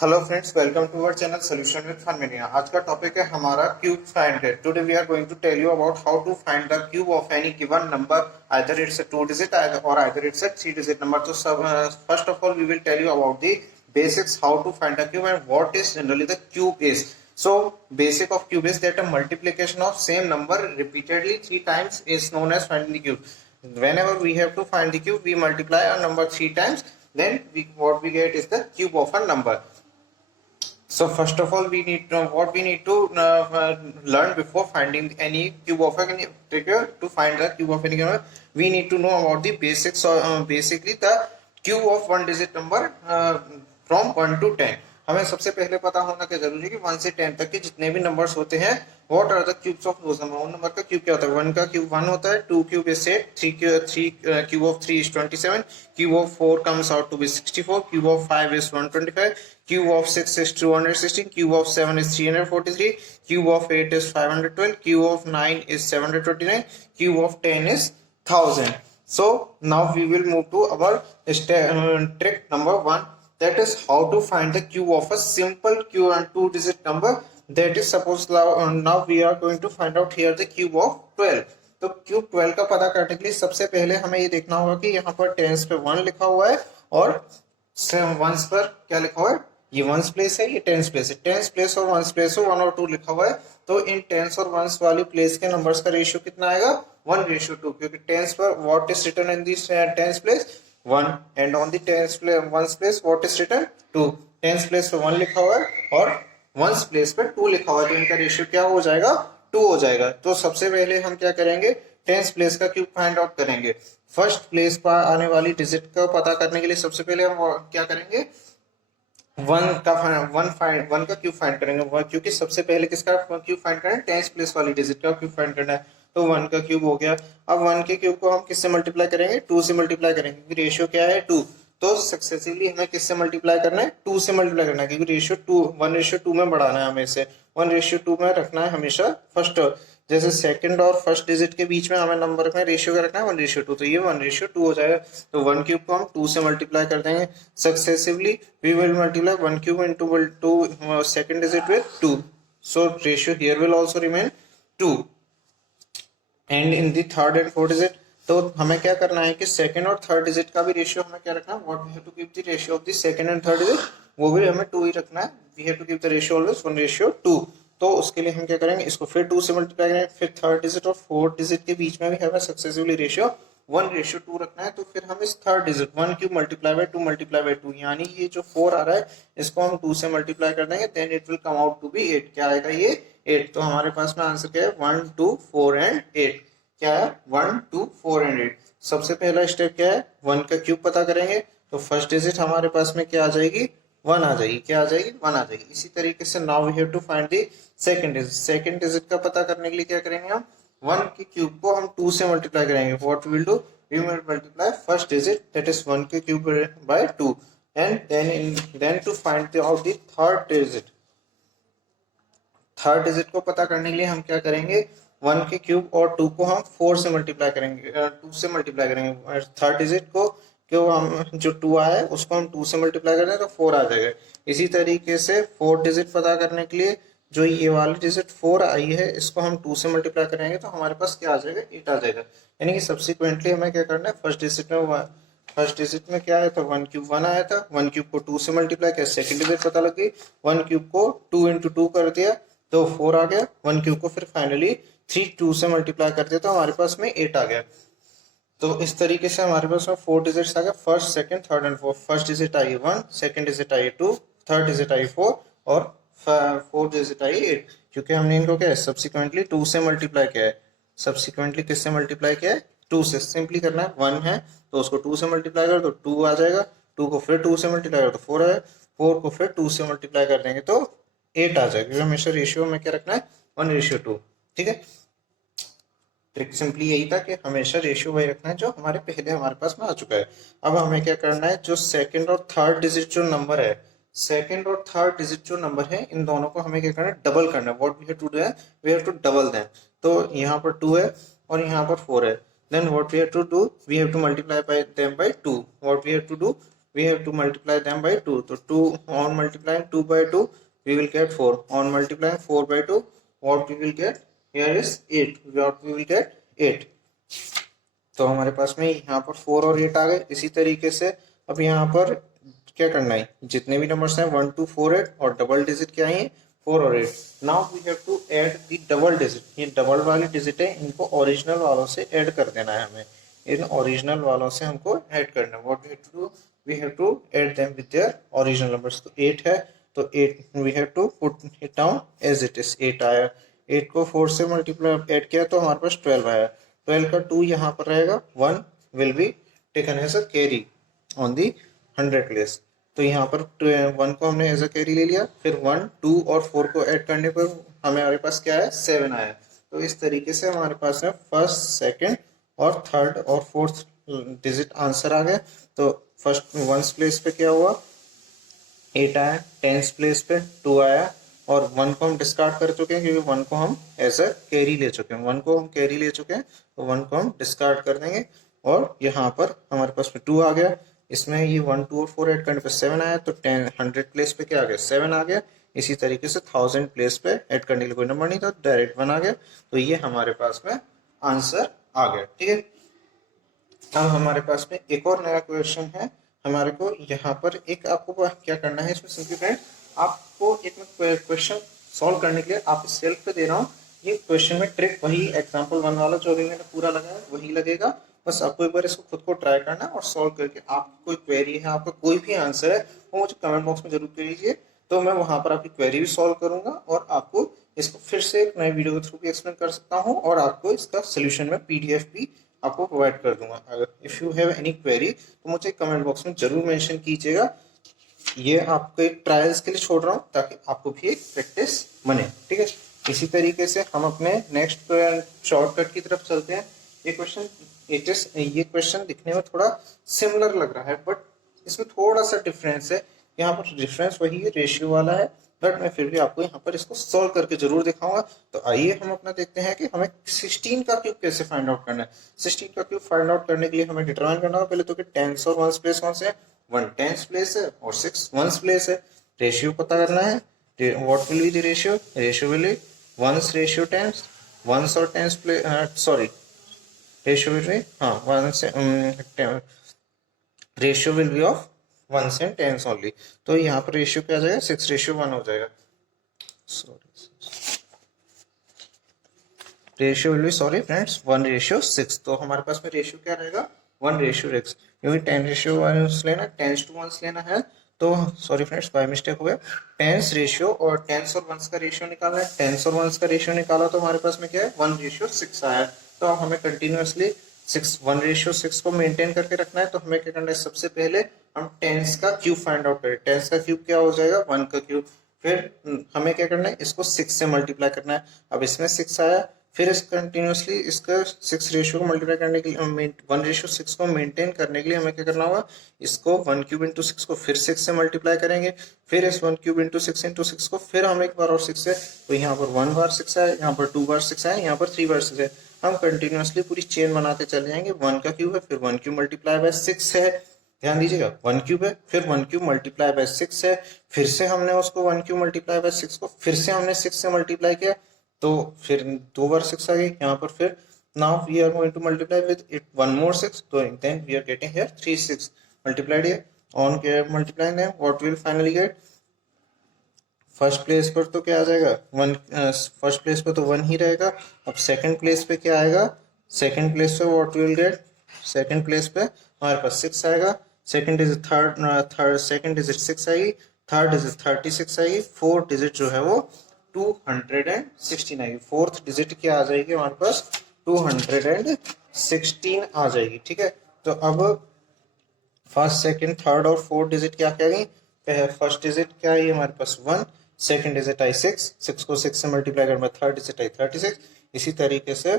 Hello friends, welcome to our channel solution with Funmania. आज का topic है हमारा cube find. Today we are going to tell you about how to find the cube of any given number, either it's a 2 डिजिट और either it's a 3 digit number. तो सब first of all we will tell you about the basics how to find the cube and what is generally the cube is. So basic of cube is that a multiplication of same number repeatedly 3 times is known as finding the cube. Whenever we have to find the cube, we multiply a number 3 times, then what we get is the cube of a number. So first of all, we need to what we need to learn before finding any cube of any figure. To find the cube of any number, we need to know about the basics. So basically the cube of one digit number from 1 to 10. हमें सबसे पहले पता होना क्या जरूरी है कि 1 से 10 तक के जितने भी नंबर्स होते हैं, what are the cubes of those number. उन नंबर का क्यूब क्या होता है? 1 का क्यूब 1 होता है, 2 cube is 8, 3 cube of 3 is 27, cube of 4 comes out to be 64, cube of 5 is 125, cube of 6 is 216, cube of 7 is 343, cube of 8 is 512, cube of 9 is 729, cube of 10 is 1000. So now we will move to our trick number 1, that is how to find the cube of a simple cube and 2-digit number. That is suppose now we are going to find out here the cube of 12. तो cube 12 का पता करने के लिए सबसे पहले हमें ये देखना होगा कि यहाँ पर टेंस पे 1 लिखा हुआ है और वंस पर क्या लिखा हुआ है। ये वंस प्लेस है, ये टेंस प्लेस है। टेंस प्लेस और वंस प्लेस हो 1 और 2 लिखा हुआ है, तो इन टेंस और वंस वाली प्लेस के नंबर्स का रेशियो कितना आएगा? 1:2, क्योंकि टेंस पर what is written in this tens place 1 and on the tens place ones place what is written 2। Tens place पे 1 लिखा हुआ है और वंस प्लेस पे 2 लिखा हुआ है, तो इनका रेशियो क्या हो जाएगा? 2 हो जाएगा। तो सबसे पहले हम क्या करेंगे? टेंस प्लेस का क्यूब फाइंड आउट करेंगे। फर्स्ट प्लेस पर आने वाली डिजिट का पता करने के लिए सबसे पहले हम क्या करेंगे? वन का क्यूब फाइंड करेंगे, क्योंकि सबसे पहले किसका क्यूब फाइंड करना है? टेंस प्लेस वाली डिजिट का क्यूब फाइंड करना है। तो 1 का क्यूब हो गया। अब 1 के क्यूब को हम किससे मल्टीप्लाई करेंगे? 2 से मल्टीप्लाई करेंगे, क्योंकि रेशियो क्या है? 2। तो सक्सेसिवली हमें किससे मल्टीप्लाई करना है? 2 से मल्टीप्लाई करना है, क्योंकि रेशियो 1:2 में बढ़ाना है हमें इसे। 1:2 में रखना है हमेशा फर्स्ट, जैसे सेकंड और फर्स्ट डिजिट के बीच में हमें नंबर में रेशियो का रखना है 1:2, तो ये 1:2 हो जाएगा। तो 1 क्यूब को हम 2 से मल्टीप्लाई कर देंगे। Successively we will multiply 1 cube into 2 second digit with 2, so ratio here will also remain 2। And in the third and fourth digit, तो हमें क्या करना है कि सेकंड और थर्ड डिजिट का भी रेशियो हमें क्या रखना है? What we have to keep the ratio of the second and third digit, वो भी हमें 2 ही रखना है। We have to keep the ratio always 1:2। तो उसके लिए हम क्या करेंगे? इसको फिर 2 से मल्टीप्लाई करेंगे, फिर थर्ड डिजिट और फोर्थ डिजिट के बीच में भी हमें सक्सेसिवली रेशियो 1:2 रखना है। तो फिर हम इस third digit 1 cube multiply by 2 multiply by 2, यानी ये जो 4 आ रहा है इसको हम 2 से मल्टीप्लाई कर देंगे, then it will come out to be 8। क्या आएगा? ये 8। तो हमारे पास में आंसर क्या है? 1, 2, 4 एंड 8। क्या है? 1, 2, 4 एंड 8। सबसे पहला स्टेप क्या है? 1 का क्यूब पता करेंगे, तो फर्स्ट डिजिट हमारे पास में क्या आ जाएगी? 1 आ जाएगी। क्या आ जाएगी? 1 आ जाएगी। इसी तरीके से now we have to find the second digit. Second digit का पता करने के लिए क्या करेंगे? हम 1 के क्यूब को हम 2 से मल्टीप्लाई करेंगे। What we will do? We will multiply first digit, that is 1 के cube by 2, and then to find out the third digit. Third digit को पता करने के लिए हम क्या करेंगे? 1 के क्यूब और 2 को हम 4 से मल्टीप्लाई करेंगे, 2 से मल्टीप्लाई करेंगे। थर्ड डिजिट को क्यों हम जो 2 आया है उसको हम 2 से मल्टीप्लाई करें तो 4 आ जाएगा। इसी तरीके से फोर्थ डिजिट पता करने के लिए जो ये वाली डिजिट 4 आई है इसको हम 2 से मल्टीप्लाई करेंगे तो हमारे पास क्या आ जाएगा? 8 आ जाएगा। यानी कि सब्सिक्वेंटली हमें क्या करना है? फर्स्ट डिजिट में क्या आया था? 1 क्यूब 1 आया था, 1 क्यूब को 2 से मल्टीप्लाई किया, सेकंड डिजिट पता लग गई, 1 क्यूब को 2 इंटू 2 कर दिया तो 4 आ गया। 1 क्यूब को फिर फाइनली 2 से मल्टीप्लाई कर दिया तो हमारे पास में 8 आ गया। तो इस तरीके से हमारे पास में 4 डिजिट्स आ गए, first, second, third and fourth. First digit I 1, second digit I 2, third digit I 4 और फोर्थ डिजिट आई 8, क्योंकि हमने इनको क्या है? सब्सिक्वेंटली 2 से मल्टीप्लाई किया है। सब्सिक्वेंटली किससे मल्टीप्लाई किया है? 2 से। सिंपली करना है, 1 है तो उसको 2 से मल्टीप्लाई करो तो 2 आ जाएगा, 2 को फिर 2 से मल्टीप्लाई करो तो 4 आएगा, 4 को फिर 2 से मल्टीप्लाई कर देंगे तो 8 आ जाएगा, क्योंकि हमेशा रेशियो में क्या रखना है? 1:2। ठीक है, ट्रिक सिंपली यही था कि हमेशा रेशियो वही रखना है जो हमारे पास में आ चुका है। अब हमें क्या करना है? जो सेकंड और थर्ड डिजिट जो नंबर है, सेकंड और थर्ड डिजिट जो नंबर है, इन दोनों को हमें क्या करना है? डबल करना है। What we have to do है? We have to double them. तो यहाँ पर 2 है और यहाँ पर 4 है, then what we have to do? We have to multiply by them by 2। What we have to do? we have to multiply them by 2. So 2 on multiplying 2 by 2 we will get 4. On multiplying 4 by 2 what we will get here is 8. What we will get 8. तो हमारे पास में यहाँ पर 4 और 8 आ गए. इसी तरीके से अब यहाँ पर क्या करना है, जितने भी नंबर्स हैं 1 2 4 8 और डबल डिजिट क्या है 4 और 8. Now we have to add the double digit. ये डबल वाली डिजिट है, इनको ओरिजिनल वालों से ऐड कर देना है हमें. इन ओरिजिनल वालों से हमको ऐड करना है. What we have to do, we have to add them with their original numbers. तो 8 है तो 8 we have to put it down as it is. 8 आया, 8 को 4 से मल्टीप्लाई ऐड किया तो हमारे पास 12 आया. 12 का 2 यहाँ पर रहेगा. 1 will be taken as a carry on the 100 place. तो यहाँ पर 1 को हमने एज अ कैरी ले लिया. फिर 1 2 और 4 को ऐड करने पर हमारे पास क्या है 7 आया. तो इस तरीके से हमारे पास में फर्स्ट सेकंड और थर्ड और फोर्थ डिजिट आंसर आ गया. तो फर्स्ट वंस प्लेस पे क्या हुआ 8 आया, टेंस प्लेस पे 2 आया और 1 को हम डिस्कार्ड कर चुके हैं क्योंकि 1 को हम एज अ कैरी ले चुके हैं. 1 को हम कैरी ले चुके हैं तो 1 को हम डिस्कार्ड कर देंगे और यहाँ पर हमारे पास में 2 आ गया. इसमें ये 1 2 और 4 ऐड करने पे 7 आया तो 100 प्लेस पे क्या आ गया 7 आ गया. इसी तरीके से 1000 प्लेस पे ऐड करने के लिए कोई नंबर नहीं था, डायरेक्ट 1 आ गया. तो ये हमारे पास में आंसर आ गया. ठीक है, अब हमारे पास में एक और नया क्वेश्चन है. हमारे को यहाँ पर एक आपको क्या करना है इसमें सिंपली फ्रेंड, आपको एक क्वेश्चन सॉल्व करने के लिए आप सेल्फ पे दे रहा हूँ. ये क्वेश्चन में ट्रिक वही एग्जांपल 1 वाला जो अभी मैंने पूरा लगाया वही लगेगा. बस आपको एक बार इसको खुद को ट्राई करना और सॉल्व करके आपको कोई क्वेरी है, आपका कोई भी आंसर है वो मुझे कमेंट बॉक्स में जरूर करिए. तो मैं वहां पर आपकी क्वेरी भी सॉल्व करूंगा और आपको इसको फिर से एक नए वीडियो के थ्रू भी एक्सप्लेन कर सकता हूँ और आपको इसका सोल्यूशन में पीडीएफ भी आपको प्रोवाइड कर दूंगा. अगर if you have any query तो मुझे कमेंट बॉक्स में जरूर मेंशन कीजिएगा. ये आपको एक ट्रायल्स के लिए छोड़ रहा हूँ ताकि आपको भी एक प्रैक्टिस बने. ठीक है, इसी तरीके से हम अपने नेक्स्ट शॉर्टकट की तरफ चलते हैं. ये क्वेश्चन दिखने में थोड़ा सिमिलर लग रहा है बट इसमें थोड़ा सा डिफरेंस है. यहाँ पर डिफरेंस वही है, रेशियो वाला है, बट मैं फिर भी आपको यहाँ पर इसको सॉल्व करके जरूर दिखाऊंगा. तो आइए हम अपना देखते हैं कि हमें 16 का क्यूब कैसे फाइंड आउट करना है. 16 का क्यूब फाइंड आउट करने के लिए हमें डिटरमाइन करना होगा पहले तो कि टेंस और वंस प्लेस कौन से है. 1 टेंस प्लेस है और 6 वंस प्लेस है. रेशियो पता करना है. What will be the ratio, ratio will be ones ratio tens. Ones और tens place sorry ratio will be ones ratio will be of ones and tens only. तो यहाँ पर रेशियो क्या आ जाएगा 6:1 हो जाएगा. Ratio will B sorry friends 1:6. तो हमारे पास में रेशियो क्या रहेगा 1:6 क्योंकि 10:1 लेना, 10:1 लेना है. तो सॉरी फ्रेंड्स बाय मिस्टेक हो गया. टेंस रेशियो और टेंस और वंस का रेशियो निकालना है. टेंस और वंस का रेशियो निकाला तो हमारे पास में क्या है 1:6 आया. तो अब हमें कंटिन्यूअसली 1:6 को मेंटेन करके रखना है. तो हमें क्या करना है, सबसे पहले हम टेंस का क्यूब फाइंड आउट करें. टेंस का क्यूब क्या हो जाएगा 1 का क्यूब. फिर हमें क्या करना है, इसको 6 से मल्टीप्लाई करना है. अब इसमें 6 आया, फिर इस कंटिन्यूअसली इसका 6 रेशियो को मल्टीप्लाई करने के लिए 1:6 को मेंटेन करने के लिए हमें क्या करना होगा, इसको 1 क्यूब इंटू 6 को फिर 6 से मल्टीप्लाई करेंगे. फिर इस 1 क्यूब इंटू 6 को फिर हम एक बार और 6 से, तो यहाँ पर 1 बार 6 है, यहाँ पर 2 बार 6 है, यहाँ पर 3 बार 6 है. हम कंटिन्यूअसली पूरी चेन बनाते चले जाएंगे. 1 का क्यूब है, फिर 1 क्यूब मल्टीप्लाई बाय 6 है. ध्यान दीजिएगा 1 क्यूब है, फिर 1 क्यूब मल्टीप्लाई बाय 6 है. फिर से हमने उसको 1 क्यूब मल्टीप्लाई बाय 6 को फिर से हमने 6 से मल्टीप्लाई किया तो फिर 2 बार 6 आ गई यहाँ पर. फिर now we are going to multiply with it 1 more 6. तो then we are getting here 3 6 multiplied here on multiplying them. What will finally get, first place पर तो क्या आ जाएगा 1. फर्स्ट प्लेस पे तो 1 ही रहेगा. अब सेकंड प्लेस पे क्या आएगा, सेकंड प्लेस पे what will get, second place पे हमारे पास 6 आएगा. सेकंड डिजिट सेकंड डिजिट 6 आएगी, थर्ड डिजिट 36 आएगी, फोर्थ डिजिट जो है वो 216 आएगी. फोर्थ डिजिट क्या आ जाएगी हमारे पास 216 आ जाएगी. ठीक है, तो अब फर्स्ट सेकंड थर्ड और फोर्थ डिजिट क्या क्या गई. फर्स्ट डिजिट क्या आई हमारे पास 1, सेकंड डिजिट आई 6 को 6 से मल्टीप्लाई करने में थर्ड डिजिट आई 36. इसी तरीके से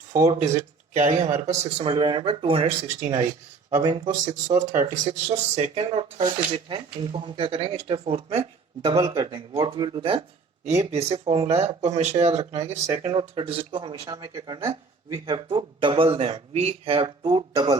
फोर्थ डिजिट क्या आई हमारे पास 6 से मल्टीप्लाई करने पर 216 आई. अब इनको 6 और 36 जो सेकंड और थर्ड डिजिट हैं इनको हम क्या करेंगे स्टेप फोर्थ में डबल कर देंगे. व्हाट विल डू दैट, ये बेसिक फॉर्मूला है, आपको हमेशा याद रखना है कि सेकंड और थर्ड डिजिट को हमेशा हमें क्या करना है, we have to double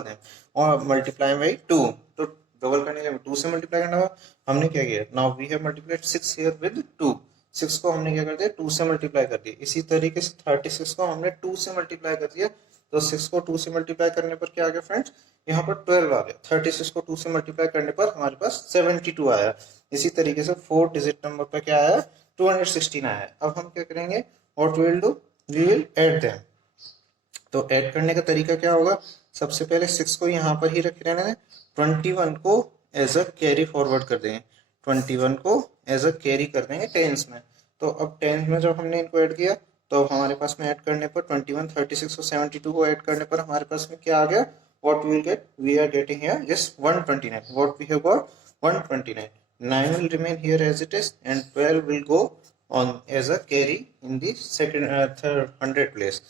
them और मल्टीप्लाई बाई 2. तो डबल करने के 2 से मल्टीप्लाई करना होगा, हमने क्या किया, now we have multiplied 6 here with 2, 6 को हमने क्या कर दिया 2 से मल्टीप्लाई कर दिया। इसी तरीके से 36 को हमने 2 से मल्टीप्लाई कर दिया, तो 6 को 2 से मल्टीप्लाई करने पर क्या आ गया फ्रेंड्स, यहाँ पर 12 आ गया। 36 को 2 से मल्टीप्लाई करने पर हमारे पास 72 आया। इसी तरीके से 4 डिजिट नंबर पर क्या आया, 216 आया। अब हम क्या करेंगे, what we will do, we will add them. तो ऐड करने का तरीका क्या होगा, सबसे पहले 6 को यहाँ पर ही रखे रहने दें, 21 को एज अ कैरी फॉरवर्ड कर देंगे, 21 को एज अ कैरी कर देंगे टेंस में। तो अब टेंस में जब हमने इनको ऐड किया, तो हमारे पास में ऐड करने पर 21, 36 और 72 को ऐड करने पर हमारे पास में क्या आ गया, what we will get, we are getting here yes 129, what we have got 129, 9 will remain here as it is and 12 will go on as a carry in the second third 100 place।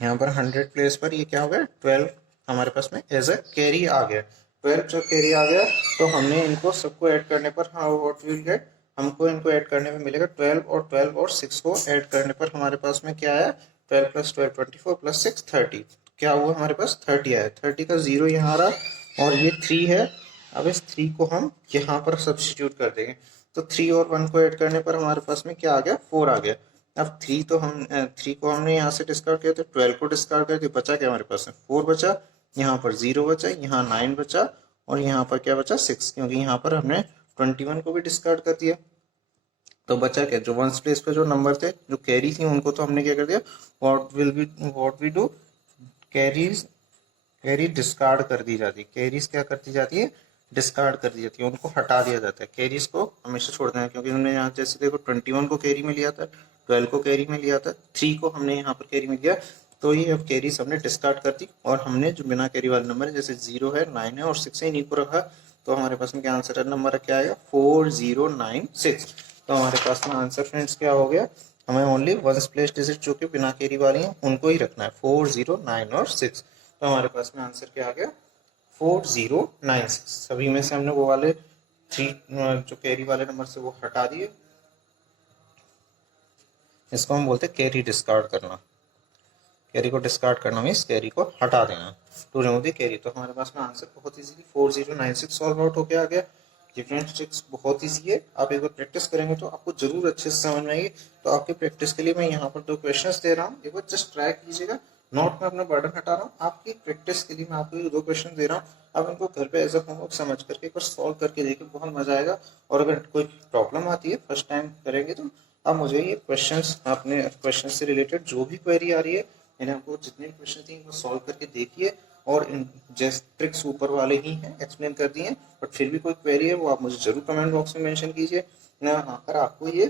यहाँ पर 100 place पर ये क्या हो गया, 12 हमारे पास में as a carry आ गया। 12 जब कैरी आ गया, तो हमने इनको सबको ऐड करने पर, हाँ व्हाट विल गेट, हमको इनको ऐड करने में मिलेगा 12 और 12 और 6 को ऐड करने पर हमारे पास में क्या आया, 12 प्लस 12 24 प्लस 6 30, क्या हुआ हमारे पास 30 आया। 30 का 0 यहाँ आ रहा और ये 3 है। अब इस 3 को हम यहाँ पर सब्स्टिट्यूट कर देंगे, तो 3 और 1 को ऐड करने पर हमारे पास में क्या आ गया, 4 आ गया। अब 3 तो हम 3 को हमने यहाँ से डिस्कार्ड किया, तो 12 को डिस्कार्ड करके बचा क्या हमारे पास में, 4 बचा, यहाँ पर 0 बचा, यहाँ 9 बचा और यहाँ पर क्या बचा 6, क्योंकि यहाँ पर हमने 21 को भी डिस्कार्ड कर दिया। तो बचा क्या, जो वंस प्लेस पे जो नंबर थे, जो कैरी थी, उनको तो हमने क्या कर दिया, what we do, carry discard कर दी जाती है, कैरीज क्या करती जाती है, डिस्कार्ड कर दी जाती है, उनको हटा दिया जाता है। कैरीज को हमेशा छोड़ देना, क्योंकि हमने यहाँ जैसे देखो 21 को कैरी में लिया था, 12 को कैरी में लिया था, 3 को हमने यहाँ पर कैरी में लिया, तो ये अब कैरीज हमने डिस्कार्ड कर दी और हमने जो बिना कैरी वाले नंबर है, जैसे 0 है, 9 है और 6 है, इन्हीं को रखा। तो हमारे पास में क्या आंसर है, नंबर क्या आएगा 4096। तो हमारे पास में आंसर फ्रेंड्स क्या हो गया, हमें ओनली वंस प्लेस डिजिट जो कि बिना कैरी वाली हैं उनको ही रखना है, 4, 0, 9 और 6। तो हमारे पास में आंसर क्या आ गया 4096। सभी में से हमने वो वाले 3 जो कैरी वाले नंबर से वो हटा दिए, इसको हम बोलते हैं कैरी डिस्कार्ड करना। कैरी को डिस्कार्ड करना मीन्स कैरी को हटा देना, टू रिमूव द कैरी। तो हमारे पास में आंसर बहुत इजीली 4096 सॉल्व आउट होके आ गया। डिफरेंट ट्रिक्स बहुत ईजी है, आप एक बार प्रैक्टिस करेंगे तो आपको जरूर अच्छे से समझ में आएगी। तो आपके प्रैक्टिस के लिए मैं यहाँ पर 2 क्वेश्चंस दे रहा हूँ, एक बार जस्ट ट्राई कीजिएगा। नोट में अपना बर्डन हटा रहा हूँ, आपकी प्रैक्टिस के लिए मैं आपको ये 2 क्वेश्चन दे रहा हूँ। आप इनको घर पे एज अ होमवर्क समझ करके एक बार सॉल्व करके देखिए, बहुत मजा आएगा। और अगर कोई प्रॉब्लम आती है फर्स्ट टाइम करेंगे, तो आप मुझे ये क्वेश्चंस, अपने क्वेश्चन से रिलेटेड जो भी क्वेरी आ रही है, मैंने आपको जितने भी क्वेश्चन थे इनको सॉल्व करके देखिए। और इन जैसे ट्रिक्स ऊपर वाले ही हैं, एक्सप्लेन कर दिए हैं, बट फिर भी कोई क्वेरी है वो आप मुझे जरूर कमेंट बॉक्स में मेंशन कीजिए। मैं यहाँ पर आपको ये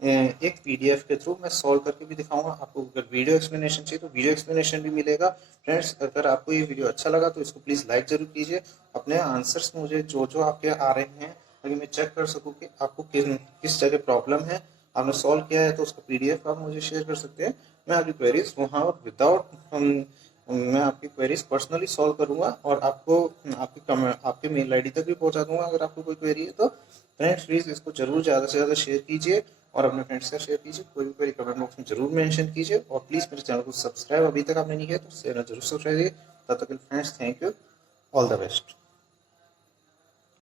एक पीडीएफ के थ्रू मैं सॉल्व करके भी दिखाऊंगा। आपको अगर वीडियो एक्सप्लेनेशन चाहिए तो वीडियो एक्सप्लेनेशन भी मिलेगा। फ्रेंड्स, अगर आपको ये वीडियो अच्छा लगा तो इसको प्लीज़ लाइक जरूर कीजिए। अपने आंसर्स मुझे जो जो आपके आ रहे हैं, ताकि मैं चेक कर सकूँ कि आपको किस जगह प्रॉब्लम है, आपने सॉल्व किया है तो उसका पीडीएफ आप मुझे शेयर कर सकते हैं। मैं आपकी क्वेरीज वहाँ विदाउट मैं आपकी क्वेरीज पर्सनली सॉल्व करूंगा और आपको आपके मेल आईडी तक भी पहुंचा दूंगा। अगर आपको कोई क्वेरी है तो फ्रेंड्स प्लीज़ इसको जरूर ज़्यादा से ज़्यादा शेयर कीजिए और अपने फ्रेंड्स का शेयर कीजिए। कोई भी क्वेरी कमेंट बॉक्स में जरूर मेंशन कीजिए और प्लीज़ मेरे चैनल को सब्सक्राइब अभी तक आपने नहीं किया तो चैनल जरूर सब्सक्राइब कीजिए। तब तक friends, thank you, all the best.